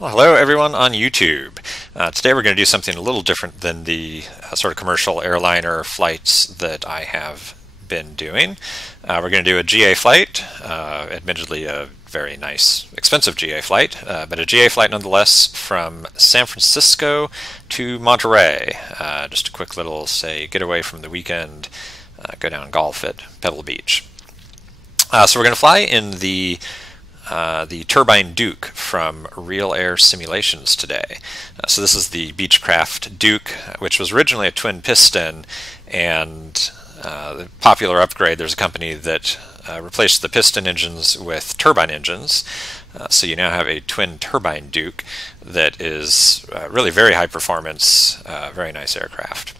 Well, hello everyone on YouTube. Today we're going to do something a little different than the sort of commercial airliner flights that I have been doing. We're going to do a GA flight, admittedly a very nice, expensive GA flight, but a GA flight nonetheless from San Francisco to Monterey. Just a quick little, say, getaway from the weekend, go down golf at Pebble Beach. So we're going to fly in the Turbine Duke from Real Air Simulations today. So this is the Beechcraft Duke, which was originally a twin piston, and the popular upgrade, there's a company that replaced the piston engines with turbine engines. So you now have a twin turbine Duke that is really very high performance, very nice aircraft.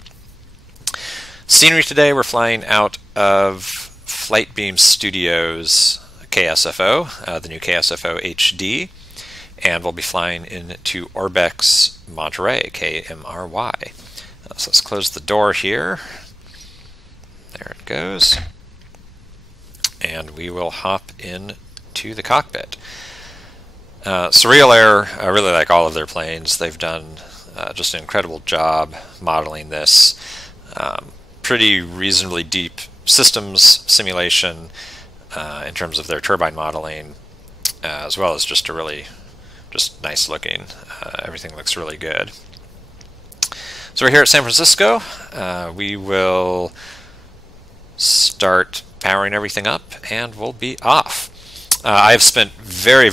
Scenery today, we're flying out of Flightbeam Studios KSFO, the new KSFO HD, and we'll be flying into Orbex Monterey, KMRY. So let's close the door here. There it goes. And we will hop into the cockpit. So Real Air, I really like all of their planes. They've done just an incredible job modeling this. Pretty reasonably deep systems simulation in terms of their turbine modeling, as well as just a really nice looking. Everything looks really good. So we're here at San Francisco. We will start powering everything up and we'll be off. I've spent very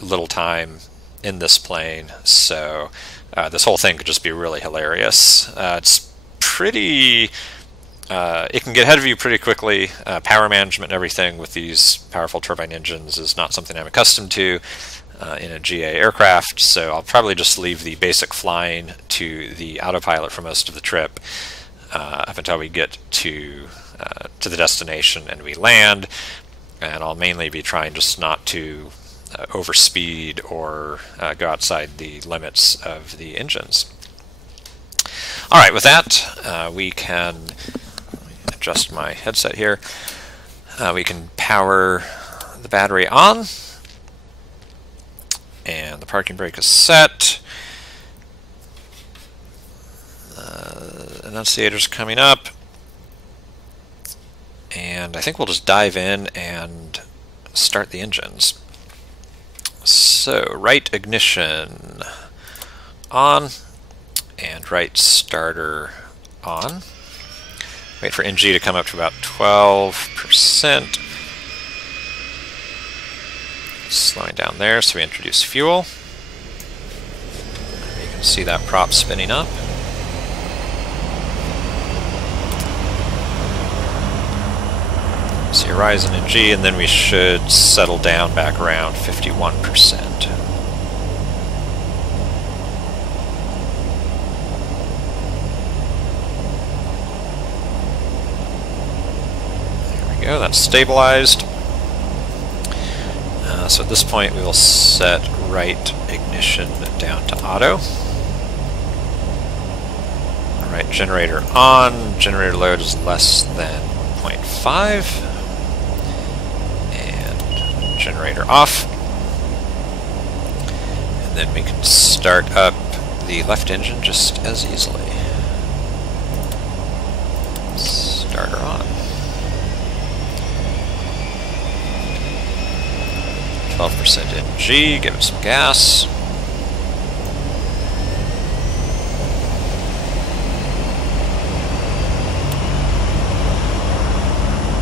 little time in this plane, so this whole thing could just be really hilarious. It's pretty it can get ahead of you pretty quickly. Power management and everything with these powerful turbine engines is not something I'm accustomed to in a GA aircraft, so I'll probably just leave the basic flying to the autopilot for most of the trip up until we get to the destination and we land, and I'll mainly be trying just not to overspeed or go outside the limits of the engines. Alright, with that, we can adjust my headset here. We can power the battery on, and the parking brake is set. Annunciator's coming up, and I think we'll just dive in and start the engines. So right ignition on, and right starter on. Wait for NG to come up to about 12%. Slowing down there, so we introduce fuel. You can see that prop spinning up. See a rise in NG, and then we should settle down back around 51%. Go, that's stabilized. So at this point we will set right ignition down to auto. Alright, generator on. Generator load is less than 0.5. And generator off. And then we can start up the left engine just as easily. Starter on. 12% NG, give it some gas.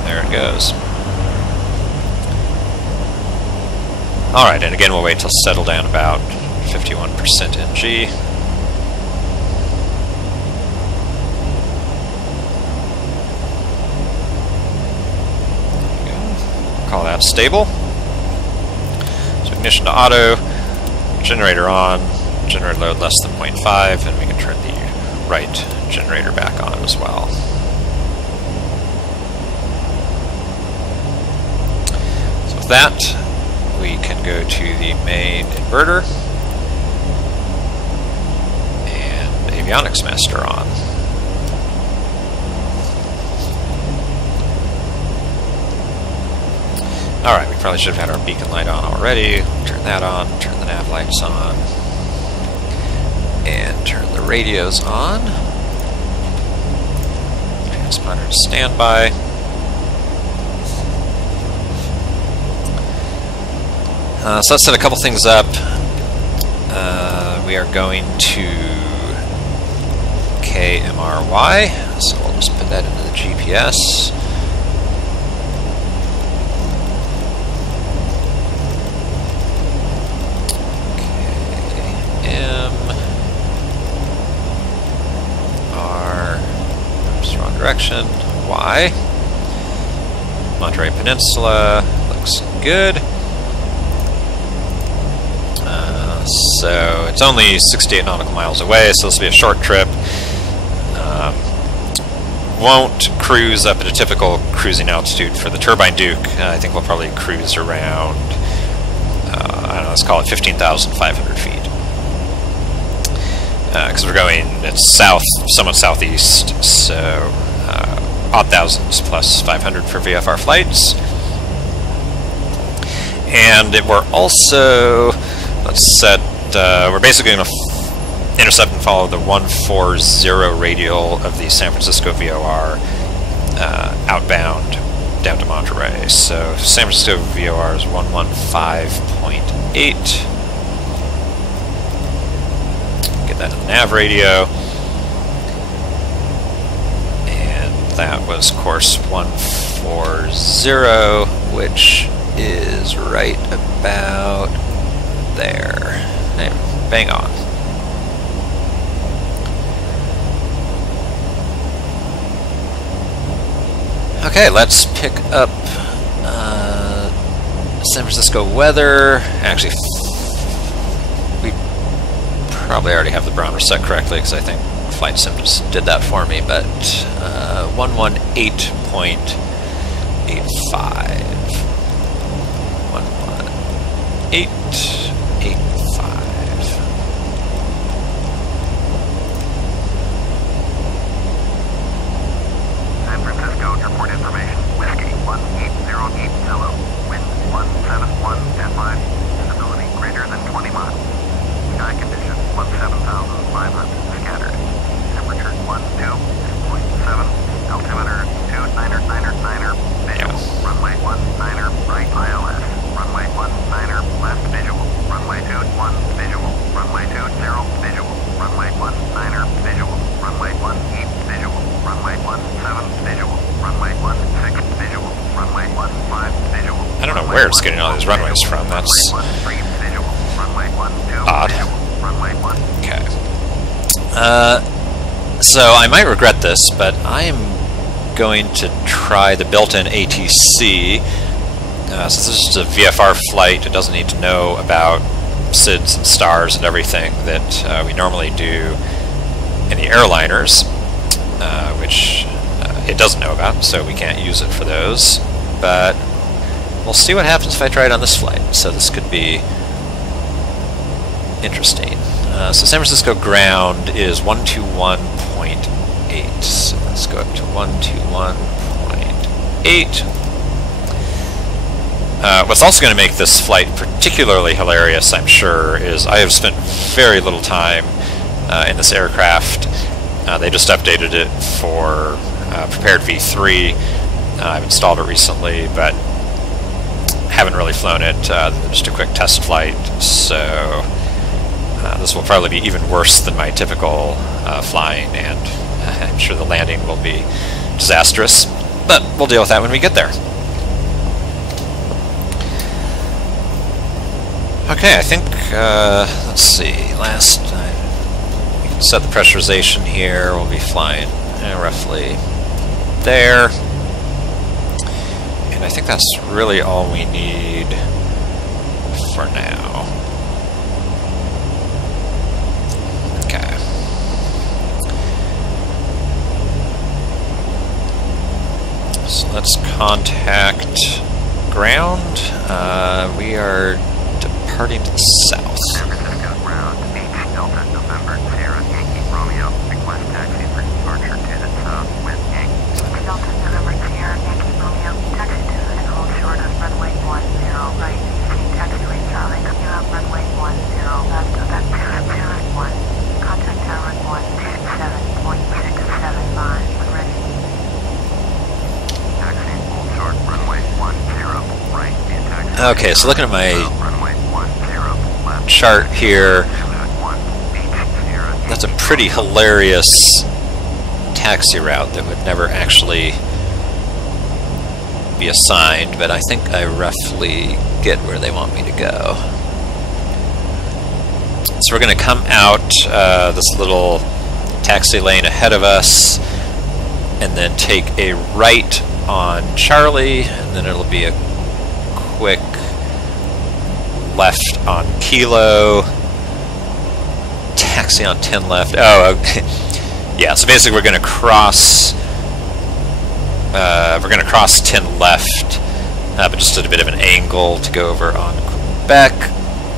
There it goes. Alright, and again we'll wait till settle down about 51% NG. There we go. Call that stable. Ignition to auto, generator on, generator load less than 0.5, and we can turn the right generator back on as well. So with that, we can go to the main inverter and avionics master on. Alright, we probably should have had our beacon light on already. Turn that on, turn the nav lights on, and turn the radios on. Transponder to standby. So let's set a couple things up. We are going to KMRY, so we'll just put that into the GPS. Wrong direction. Y. Monterey Peninsula looks good. So it's only 68 nautical miles away, so this will be a short trip. Won't cruise up at a typical cruising altitude for the Turbine Duke. I think we'll probably cruise around, I don't know, let's call it 15,500 feet. Because we're going, it's south, somewhat southeast, so odd thousands plus 500 for VFR flights. And we're also, let's set, we're basically going to intercept and follow the 140 radial of the San Francisco VOR outbound down to Monterey. So San Francisco VOR is 115.8. Get that in the nav radio. And that was course 140, which is right about there. Hey, bang on. Okay, let's pick up San Francisco weather. Actually, we probably already have the barometer set correctly because I think Flight Sim just did that for me, but 118.85. 118.85. San Francisco, airport information. Whiskey 1808 Hello. Wind 171.5. Visibility greater than 20 miles. Sky condition 17,500. Scattered. Temperature 12.7. Altimeter 29er. Visual. Runway 19er. Right ILS. Runway 19er. Left visual. Runway 21 visual. Runway 20 visual. Runway 19er visual. Runway 18 visual. Runway 17 visual. Runway 16 visual. Runway 15 visual. I don't know where it's getting all these runways from. That's odd. Okay. So I might regret this, but I am going to try the built-in ATC. Since this is a VFR flight, it doesn't need to know about SIDS and stars and everything that we normally do in the airliners, which it doesn't know about, so we can't use it for those. But we'll see what happens if I try it on this flight. So this could be interesting. So San Francisco ground is 121.8. So let's go up to 121.8. What's also going to make this flight particularly hilarious, I'm sure, is I have spent very little time in this aircraft. They just updated it for Prepared V3. I've installed it recently, but haven't really flown it. Just a quick test flight, so this will probably be even worse than my typical flying, and I'm sure the landing will be disastrous, but we'll deal with that when we get there. Okay, I think, let's see, last time we can set the pressurization here. We'll be flying roughly there. And I think that's really all we need for now. Okay. So let's contact ground. We are departing to the south. San Francisco ground, H Delta November Sierra Yankee Romeo. Request taxi for departure to the south with Yankee. Delta November Sierra Yankee Romeo. Taxi to and hold short of runway 1. Okay, so looking at my runway 10 left. chart here, 18, that's a pretty hilarious taxi route that would never actually be assigned, but I think I roughly get where they want me to go. So we're going to come out this little taxi lane ahead of us and then take a right on Charlie, and then it'll be a quick left on Kilo, taxi on 10 left. Oh, okay. Yeah, so basically we're going to cross 10 left, but just at a bit of an angle to go over on Quebec,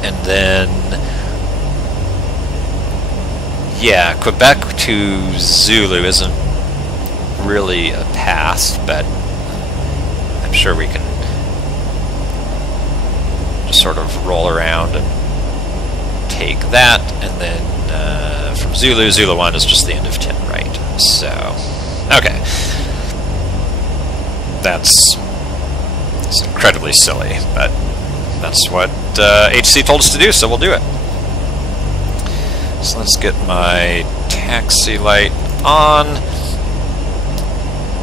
and then yeah, Quebec to Zulu isn't really a path, but I'm sure we can just sort of roll around and take that, and then from Zulu 1 is just the end of 10 right. So, okay. That's incredibly silly, but that's what HC told us to do, so we'll do it. So let's get my taxi light on,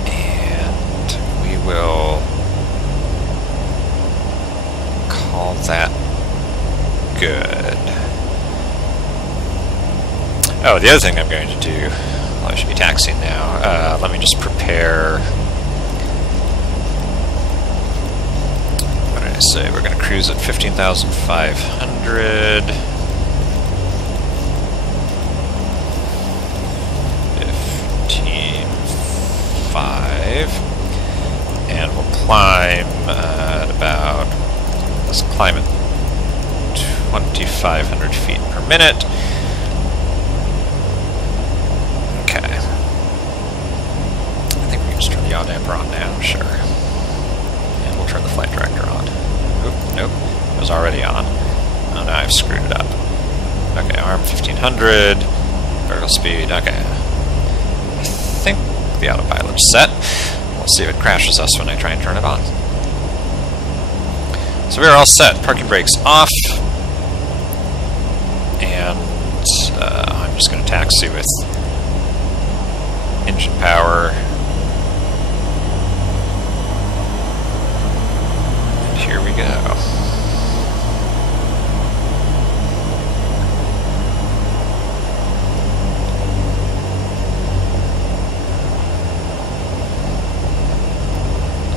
and we will call that good. Oh, the other thing I'm going to do, well, I should be taxiing now. Let me just prepare. What did I say? We're going to cruise at 15,500. 15.5, and we'll climb at about, let's climb at 2,500 feet per minute. Okay. I think we can just turn the yaw damper on now, sure. And we'll turn the flight director on. Oop, nope, it was already on. Oh no, I've screwed it up. Okay, arm 1500, vertical speed, okay. I think the autopilot's set. We'll see if it crashes us when I try and turn it on. So we're all set. Parking brakes off. And I'm just going to taxi with engine power. And here we go.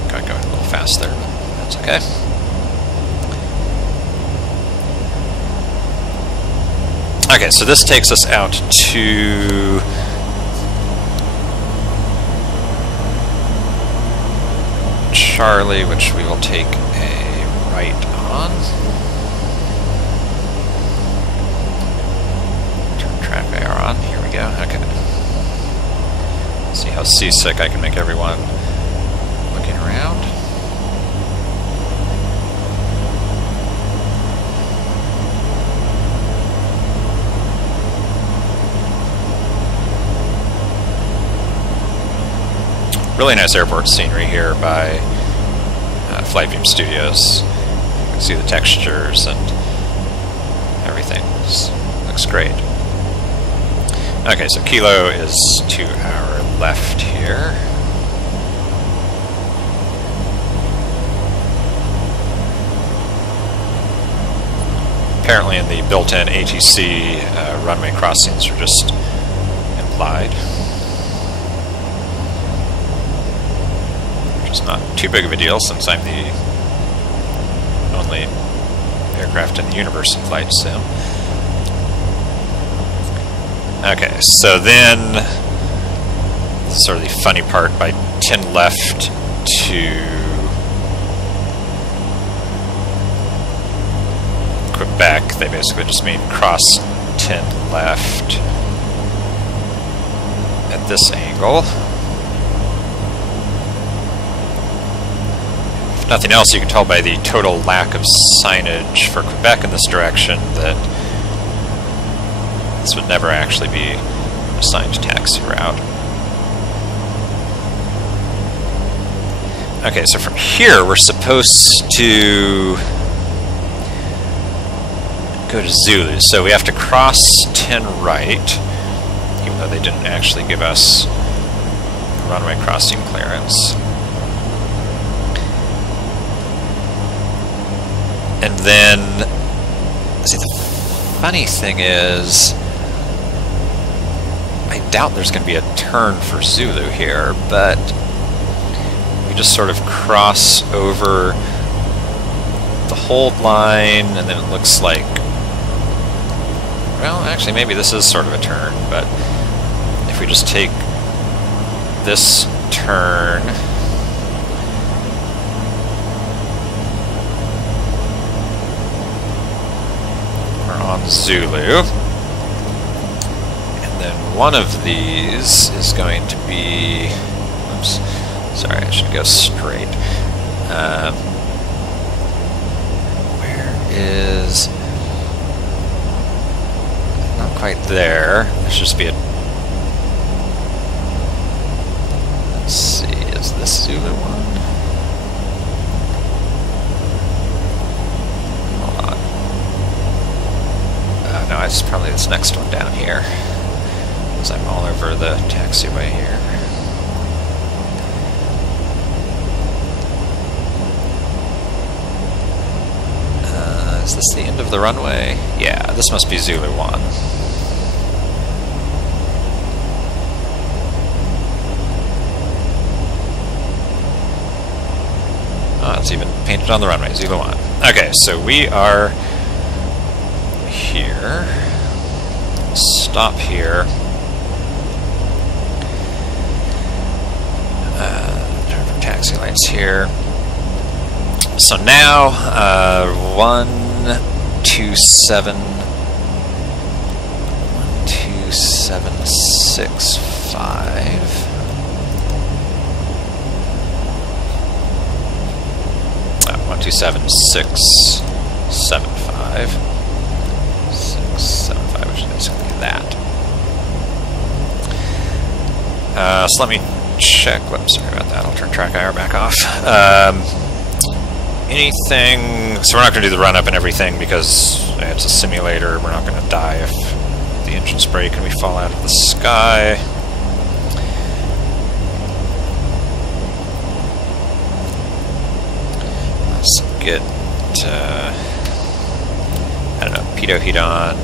Got going a little fast there, but that's okay. Okay, so this takes us out to Charlie, which we will take a right on. Turn track AR on. Here we go. Okay. Let's see how seasick I can make everyone looking around. Really nice airport scenery here by Flightbeam Studios. You can see the textures and everything. Looks great. Okay, so Kilo is to our left here. Apparently in the built-in ATC, runway crossings are just implied. It's not too big of a deal since I'm the only aircraft in the universe in flight sim. Okay, so then sort of the funny part, by 10 left to Quebec, they basically just mean cross 10 left at this angle. Nothing else, you can tell by the total lack of signage for Quebec in this direction that this would never actually be an assigned taxi route. Okay, so from here we're supposed to go to Zulu. So we have to cross 10 right, even though they didn't actually give us runway crossing clearance. And then, see, the funny thing is, I doubt there's going to be a turn for Zulu here, but we just sort of cross over the hold line, and then it looks like, well, actually maybe this is sort of a turn, but if we just take this turn, we're on Zulu. Then one of these is going to be, oops, sorry, I should go straight. Where is, not quite there. There should just be a, let's see, is this Zulu one? Hold on. No, it's probably this next one down here. I'm all over the taxiway here. Is this the end of the runway? Yeah, this must be Zulu 1. Oh, it's even painted on the runway, Zulu 1. Okay, so we are here. Stop here. Taxi lights here. So now 12765. 127,675. 675, which is basically that. So let me check. Whoops, sorry about that. I'll turn track IR back off. Anything. So we're not going to do the run up and everything because it's a simulator. We're not going to die if the engines break and we fall out of the sky. Let's get, I don't know, pitot heat on.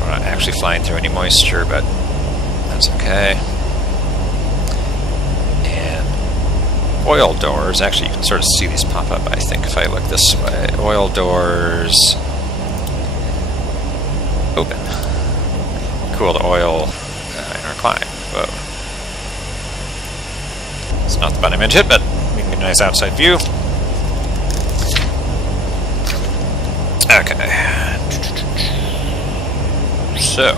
We're not actually flying through any moisture, but that's okay. And oil doors, actually you can sort of see these pop up, I think, if I look this way. Oil doors open. Cool, the oil in our climb. Whoa. It's not the button I meant to hit, but we can get a nice outside view. Okay. So,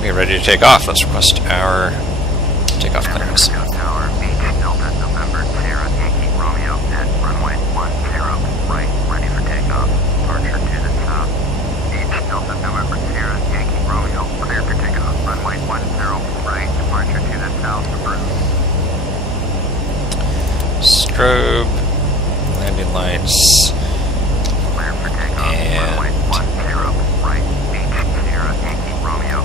we're ready to take off. Let's request our takeoff clearance. Tower, Beach, Delta, November, Sierra, Yankee, Romeo, at runway 10, right, ready for takeoff. Departure to the south. Beach, Delta, November, Sierra, Yankee, Romeo, clear for takeoff. Runway 10, right, departure to the south, approved. Strobe, landing lights, Clear for takeoff. and Runway 10, right, Beach, Sierra, Yankee, Romeo.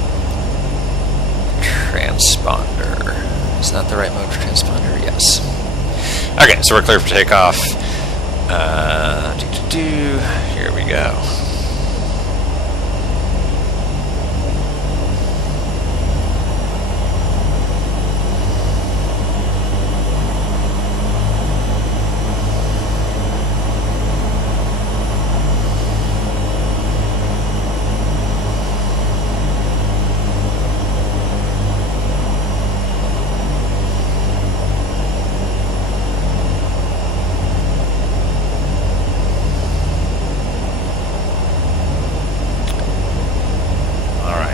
transponder. Is that the right mode for transponder? Yes. Okay, so we're clear for takeoff. Here we go.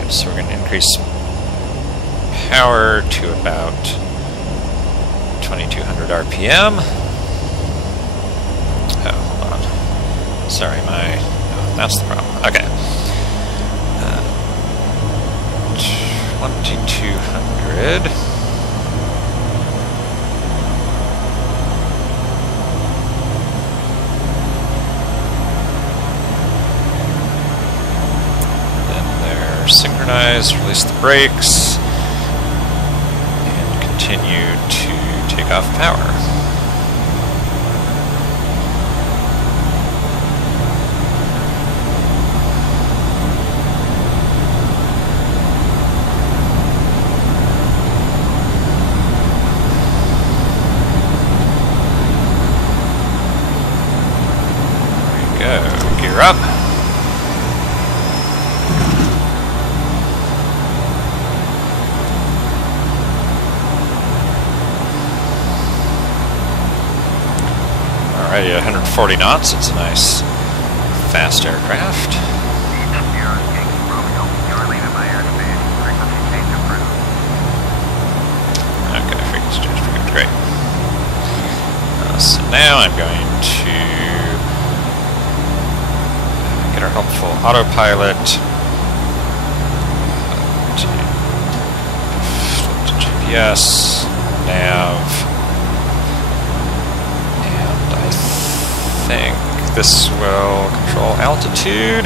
So we're going to increase power to about 2200 RPM. Oh, hold on. Sorry, oh, that's the problem. Okay. 2200. Synchronize, release the brakes, and continue to take off power. Gear up. Alrighty, at 140 knots, it's a nice, fast aircraft. Okay, frequency change approved, great. So now I'm going to get our helpful autopilot to GPS, nav, and I think this will control altitude.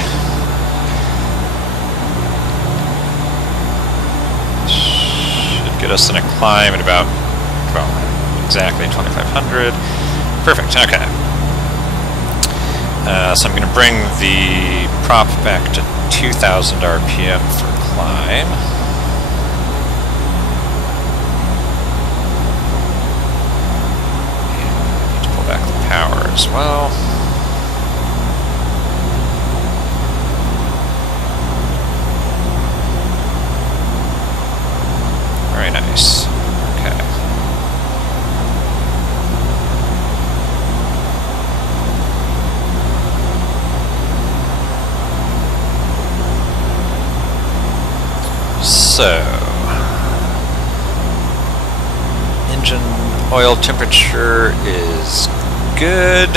Should get us in a climb at about, well, exactly 2,500. Perfect, okay. So I'm going to bring the prop back to 2,000 RPM for climb. And I need to pull back the power as well. Very nice. Okay. So, engine oil temperature is good.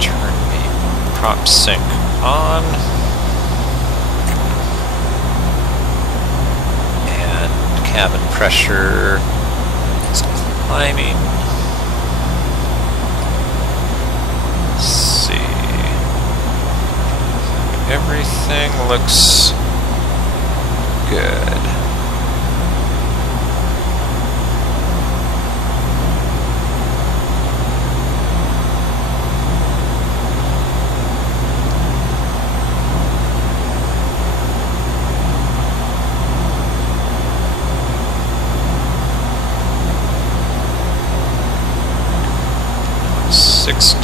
Turn the prop sync on. And cabin pressure is climbing. Let's see. Everything looks good.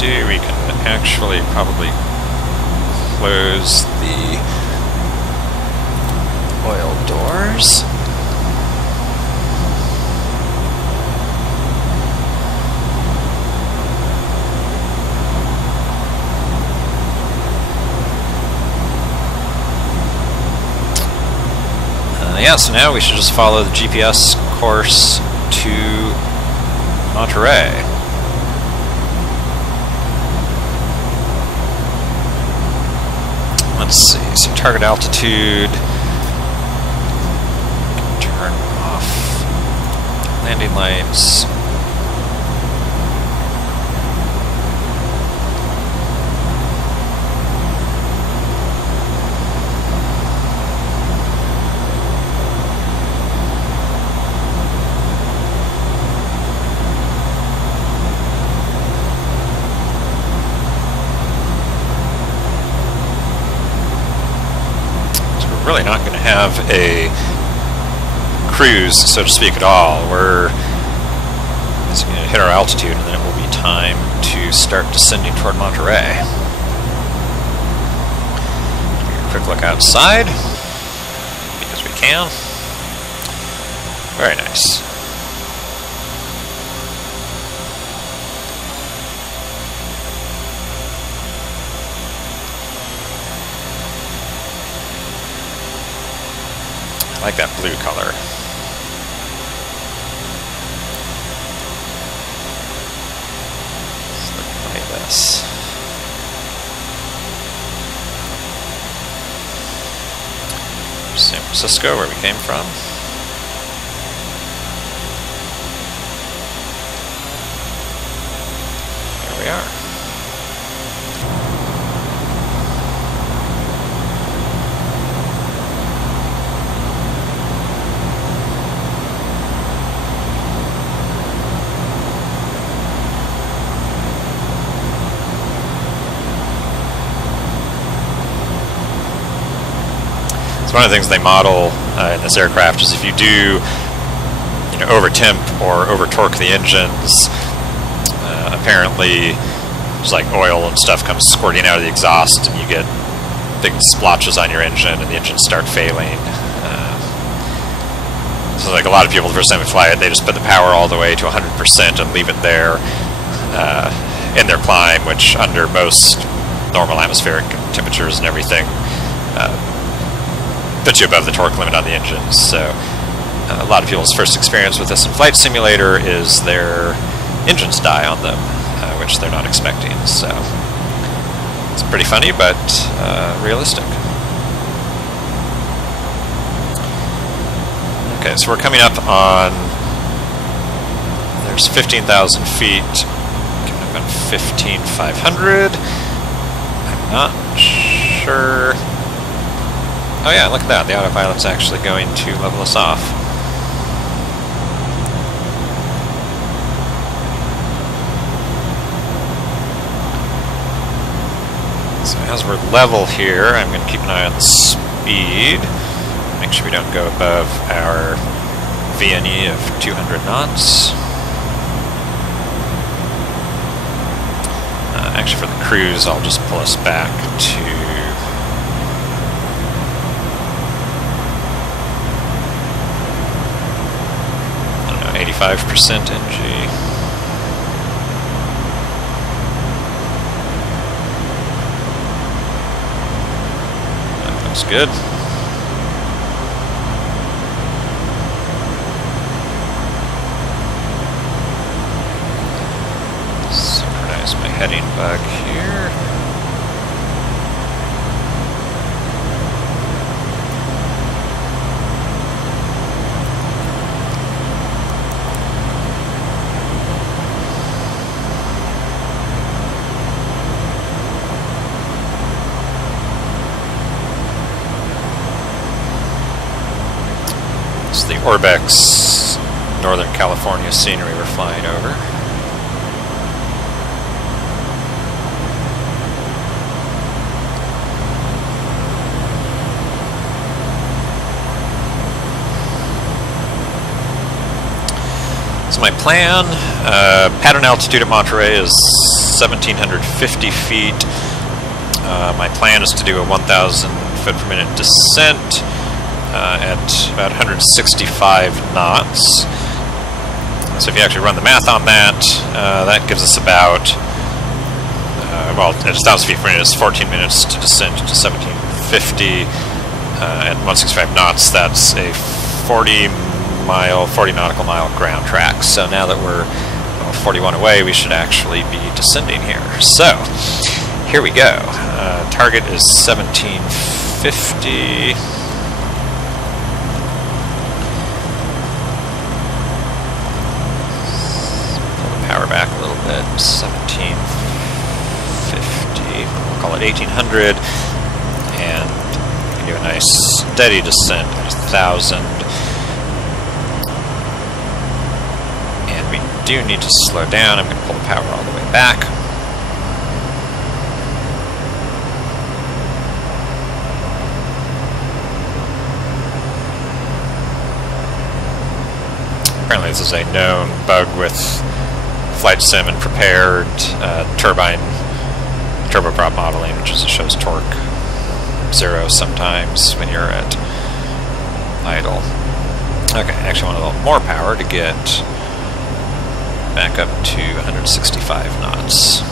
We can actually probably close the oil doors. Yeah, so now we should just follow the GPS course to Monterey. Let's see, so target altitude, turn off landing lights. Really not going to have a cruise, so to speak, at all. We're going to hit our altitude, and then it will be time to start descending toward Monterey. Take a quick look outside, because we can. Very nice. I like that blue color. Let's play this. San Francisco, where we came from. Here we are. So one of the things they model in this aircraft is if you do, over temp or over torque the engines, apparently there's like oil and stuff comes squirting out of the exhaust, and you get big splotches on your engine, and the engines start failing. So like a lot of people, the first time they fly it, they just put the power all the way to 100% and leave it there in their climb, which under most normal atmospheric temperatures and everything puts you above the torque limit on the engines. So a lot of people's first experience with this in Flight Simulator is their engines die on them, which they're not expecting. So it's pretty funny, but realistic. Okay, so we're coming up on, there's 15,000 feet, coming up on 15,500. I'm not sure. Oh yeah, look at that, the autopilot's actually going to level us off. So as we're level here, I'm going to keep an eye on the speed. Make sure we don't go above our VNE of 200 knots. Actually, for the cruise, I'll just pull us back to 85% NG. That looks good. Synchronize my heading bug here. The Orbex, Northern California scenery we're flying over. So my plan, pattern altitude at Monterey is 1,750 feet. My plan is to do a 1,000 foot per minute descent at about 165 knots. So if you actually run the math on that, that gives us about, well, at 1,000 feet per minute is 14 minutes to descend to 1,750 at 165 knots. That's a 40 nautical mile ground track. So now that we're 41 away, we should actually be descending here. So here we go. Target is 1,750. Back a little bit, 1,750, we'll call it 1,800, and we can do a nice steady descent at 1,000. And we do need to slow down. I'm going to pull the power all the way back. Apparently this is a known bug with Flight Sim and prepared turbine turboprop modeling, which is it shows torque 0 sometimes when you're at idle. Okay, I actually want a little more power to get back up to 165 knots.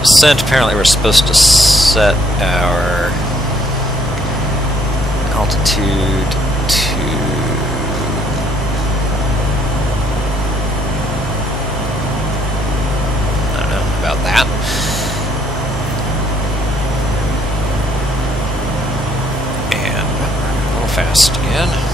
Descent, apparently we're supposed to set our altitude to I don't know about that. And a little fast again.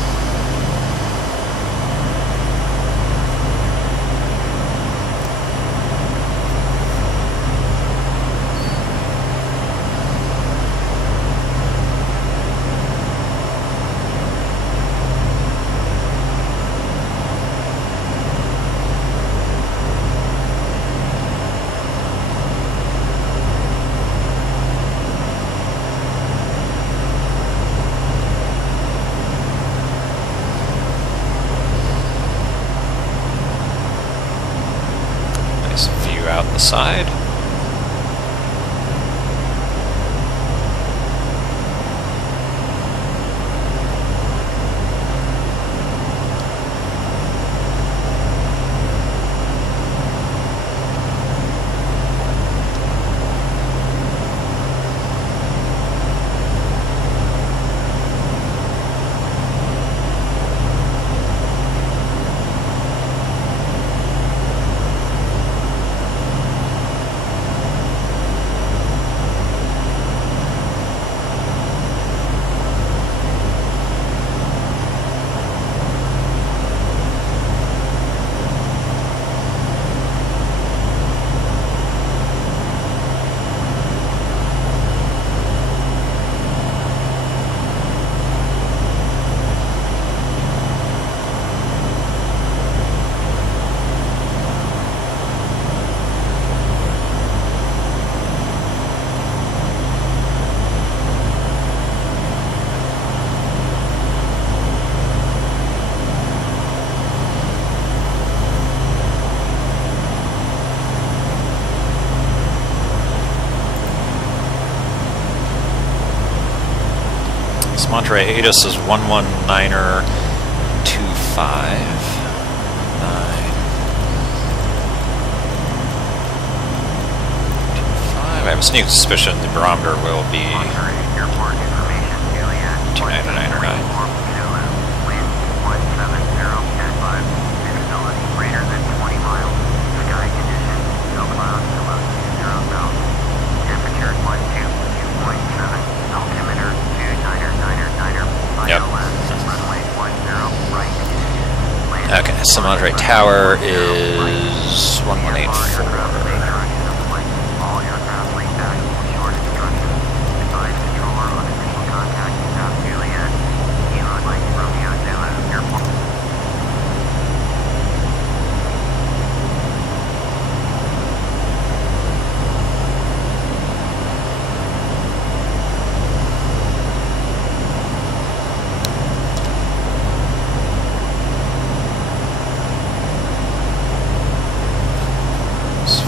Out the side. Monterey ATIS is 119er 25. I have a sneaking suspicion the barometer will be 299 or 9. Yep. Okay, so Monterey Tower is 1184.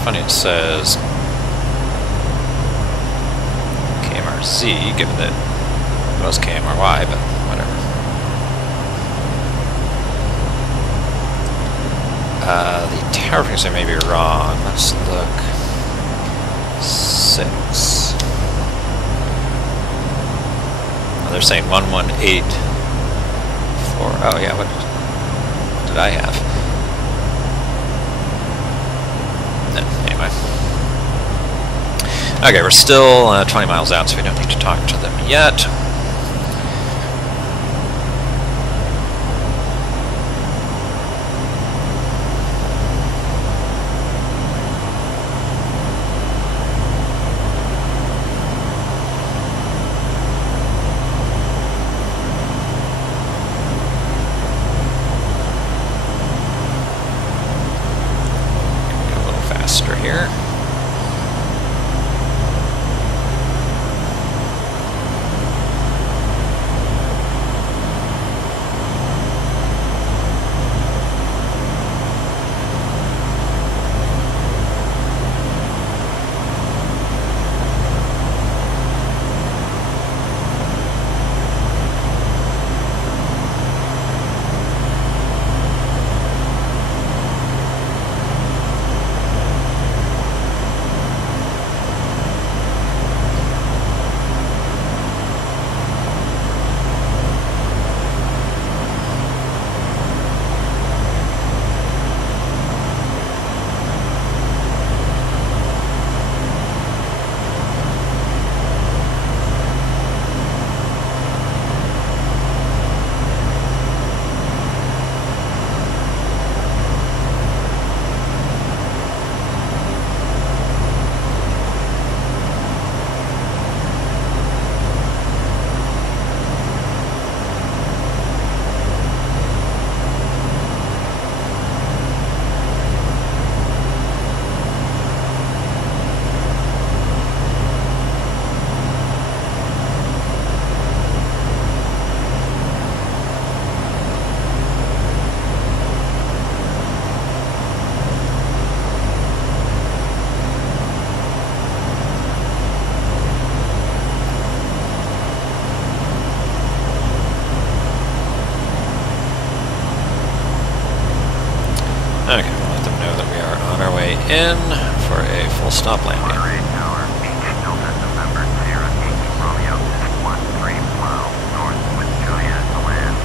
Funny, it says KMRZ, given that it was KMRY, but whatever. The tower frequency may be wrong. Let's look. 6. Oh, they're saying 118. 4. Oh yeah, what did I have? Anyway. Okay, we're still 20 miles out, so we don't need to talk to them yet. Here. for a full stop landing. Monterey Tower, Beach, Delta, November, Sierra, Yankee, Romeo, 13 miles north with Juliet to land.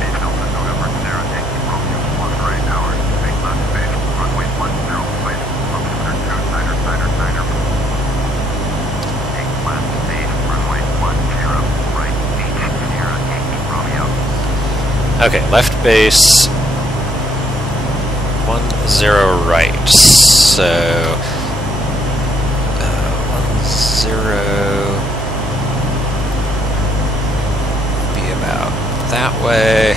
Beach, Delta, November, Sierra, Yankee, Romeo, Monterey Tower, big left base, runway 10, right, altimeter 2, Niner. Big left base, runway 10, right, Beach, Sierra, Yankee, Romeo. Okay, left base 10 right. So 10 be about that way.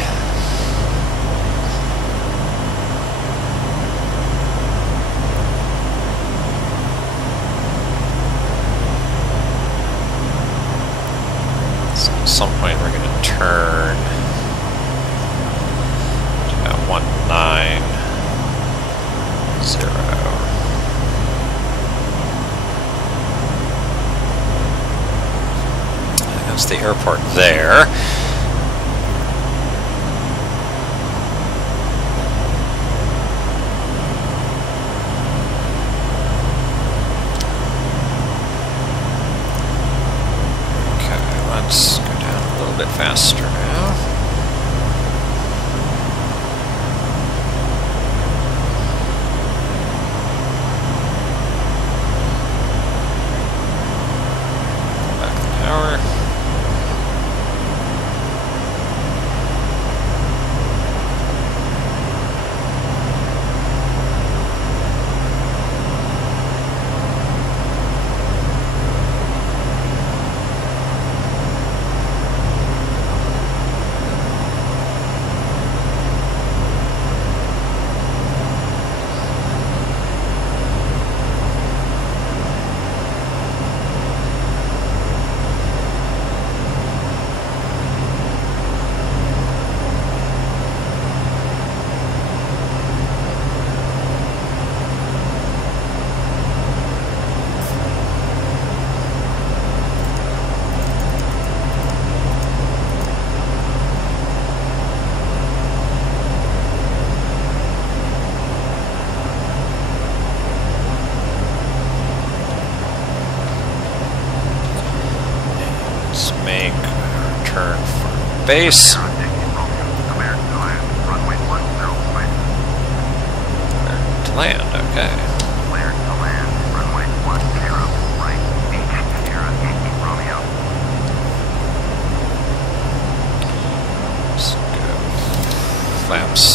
So at some point we're going to turn to about 19. That's the airport there. Okay, let's go down a little bit faster now. Make a turn for base. Cleared to land, runway 10, right. To land, okay. Cleared to land, runway 10, right. Beach, Sierra, Yankee, Romeo. Let's go. Flaps.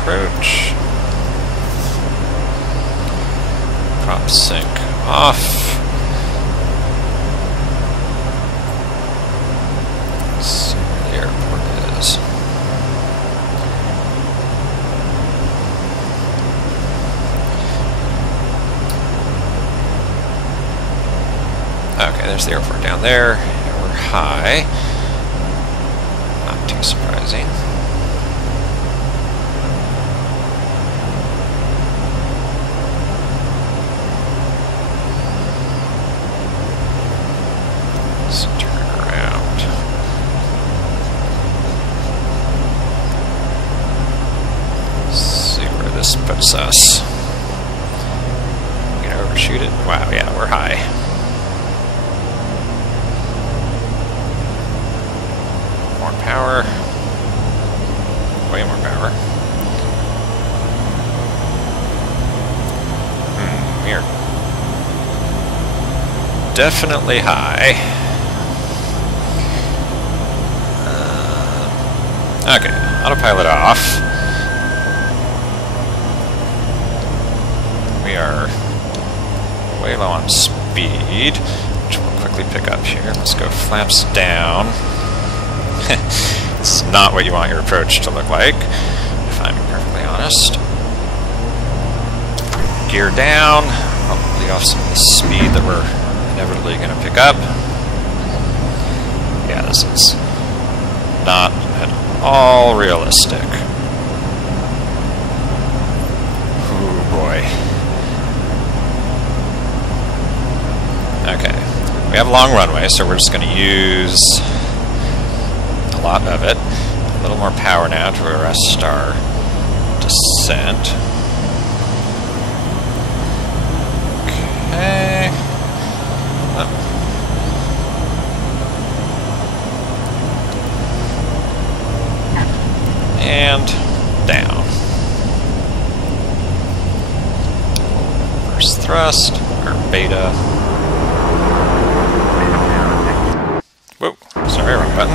Approach. Prop sync off. Let's see where the airport is. Okay, there's the airport down there. And we're high. Not too surprising. Let's turn around. See where this puts us. We can overshoot it. Wow, yeah, we're high. More power. Way more power. We are definitely high. Okay, autopilot off. We are way low on speed, which we'll quickly pick up here. Let's go flaps down. This is not what you want your approach to look like, if I'm perfectly honest. Gear down, hopefully off some of the speed that we're inevitably going to pick up. Yeah, this is not at all realistic. Oh boy. Okay, we have a long runway, so we're just going to use a lot of it. A little more power now to arrest our descent. Reverse thrust, or beta. Whoa, sorry, wrong button.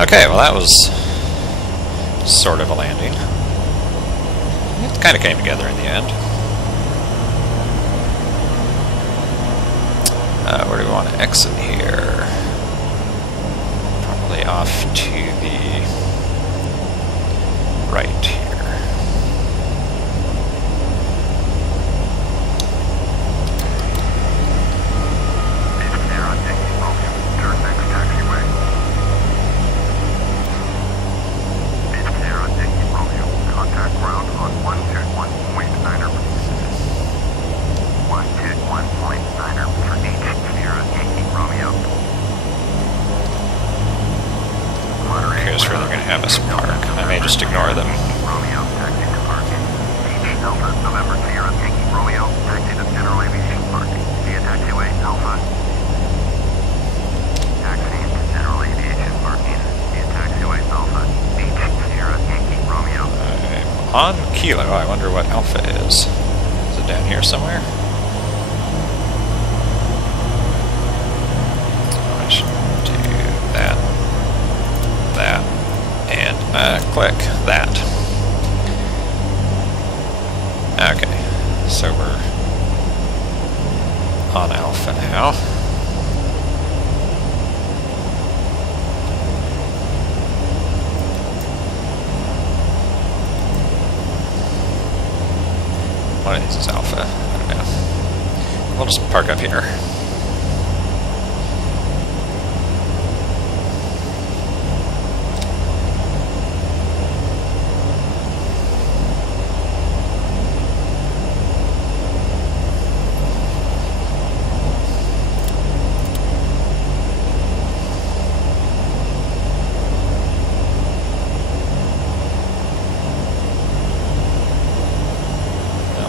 Okay, well that was sort of a landing. It kind of came together in the end. Where do we want to exit here? Probably off to the right here. Turn next taxiway. Contact ground on 121.9er. 121.9er for H Sierra Yankee Romeo. Here's where they're going to have us park. I may just ignore them. Romeo, taxi to parking. H Delta November Sierra Yankee Romeo, taxi to General Aviation Parking. Via taxiway Alpha. Taxi to General Aviation Parking. Via taxiway Alpha. H Sierra Yankee Romeo. On Kilo. I wonder what Alpha is. Is it down here somewhere? I should do that, that, and click that. Okay, so we're on Alpha now. One of these is Alpha. I don't know. We'll just park up here.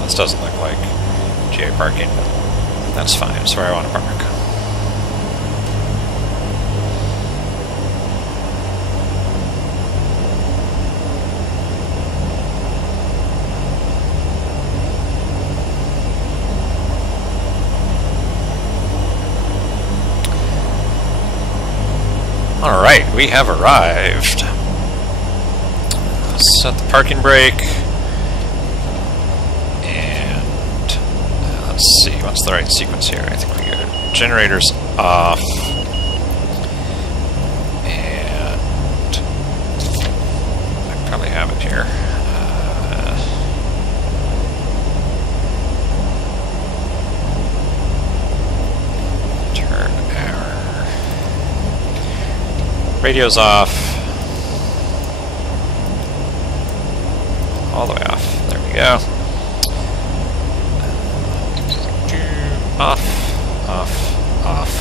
This doesn't look like GA parking, but that's fine. It's where I want to park. Alright, we have arrived. Set the parking brake. Let's see, what's the right sequence here? I think we go generators off, and I probably have it here. Turn our radios off, all the way off. There we go. Off, off, off,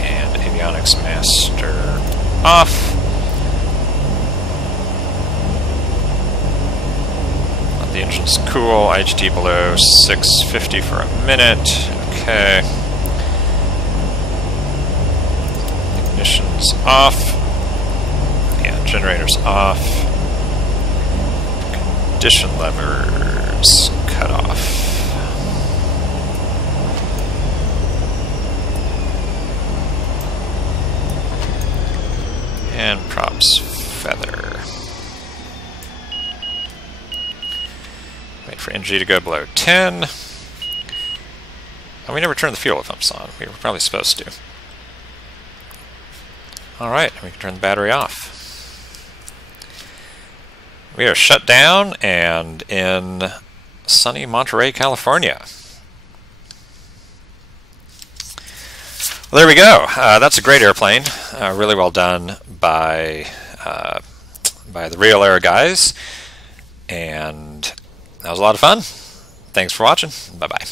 and avionics master off. Let the engines cool. IGT below 650 for a minute. Okay. Ignition's off. Yeah, generators off. Condition levers cut off. And props feather. Wait for NG to go below 10. Oh, we never turned the fuel pumps on. We were probably supposed to. Alright, we can turn the battery off. We are shut down and in sunny Monterey, California. Well, there we go. That's a great airplane. Really well done by the Real Air guys, and that was a lot of fun. Thanks for watching. Bye-bye.